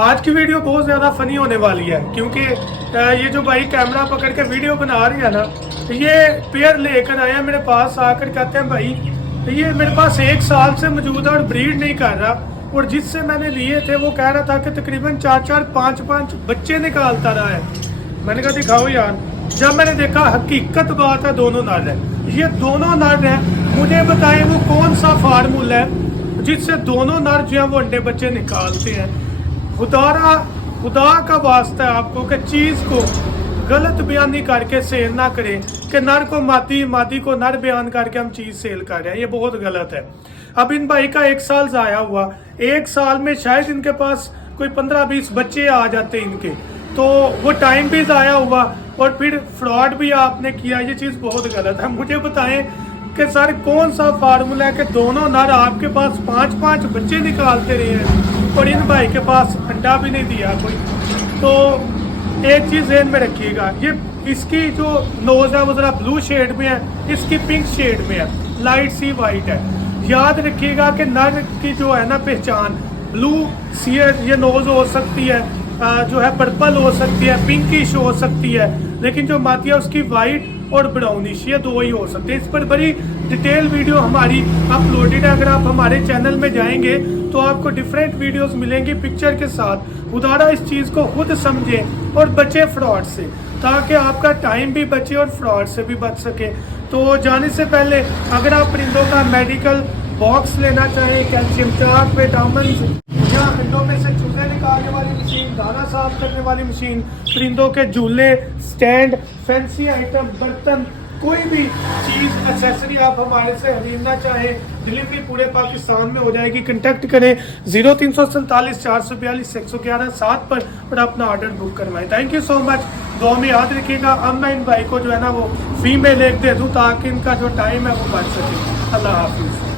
आज की वीडियो बहुत ज़्यादा फनी होने वाली है क्योंकि ये जो भाई कैमरा पकड़ के वीडियो बना रही है ना, ये पेयर लेकर आया मेरे पास, आकर कहते हैं भाई ये मेरे पास 1 साल से मौजूद है और ब्रीड नहीं कर रहा, और जिससे मैंने लिए थे वो कह रहा था कि तकरीबन 4-4, 5-5 बच्चे निकालता रहा है। मैंने कहा दिखाओ यार। जब मैंने देखा हकीकत बात है, दोनों नर है, ये दोनों नर है। मुझे बताएं वो कौन सा फार्मूला है जिससे दोनों नर जो है वो अंडे बच्चे निकालते हैं। खुदा का वास्ता है आपको कि चीज़ को गलत बयानी करके सेल ना करें कि नर को मादी, मादी को नर बयान करके हम चीज़ सेल कर रहे हैं, ये बहुत गलत है। अब इन भाई का 1 साल ज़ाया हुआ, 1 साल में शायद इनके पास कोई 15-20 बच्चे आ जाते इनके, तो वो टाइम भी ज़ाया हुआ और फिर फ्रॉड भी आपने किया, ये चीज़ बहुत गलत है। मुझे बताएं कि सर कौन सा फार्मूला है कि दोनों नर आपके पास 5-5 बच्चे निकालते रहे हैं और इन भाई के पास अंडा भी नहीं दिया कोई। तो एक चीज़ ध्यान में रखिएगा, ये इसकी जो नोज है वो ज़रा ब्लू शेड में है, इसकी पिंक शेड में है, लाइट सी वाइट है। याद रखिएगा कि नर की जो है ना पहचान ब्लू सीयर ये नोज हो सकती है, जो है पर्पल हो सकती है, पिंकिश हो सकती है, लेकिन जो मादी है उसकी वाइट और ब्राउनिश, ये 2 ही हो सकते हैं। इस पर बड़ी डिटेल वीडियो हमारी अपलोडेड है, अगर आप हमारे चैनल में जाएंगे तो आपको डिफरेंट वीडियोस मिलेंगी पिक्चर के साथ। उदारा इस चीज़ को खुद समझें और बचे फ्रॉड से, ताकि आपका टाइम भी बचे और फ्रॉड से भी बच सके। तो जाने से पहले अगर आप परिंदों का मेडिकल बॉक्स लेना चाहें, कैल्शियम चार्ट, विटामिन या परिंदों में से चूजे निकालने वाली मशीन, दाना साफ करने वाली मशीन, परिंदों के झूले, स्टैंड, फैंसी आइटम, बर्तन, कोई भी चीज़ एक्सेसरी आप हमारे से खरीदना चाहें, डिलीवरी पूरे पाकिस्तान में हो जाएगी। कांटेक्ट करें 0347 442 111 7 पर और अपना ऑर्डर बुक करवाएं। Thank you so much. दुआ में याद रखिएगा, अब मैं इन भाई को जो है ना वो फीमेल एक दे दूँ ताकि इनका जो टाइम है वो बच सके। अल्लाह हाफिज़।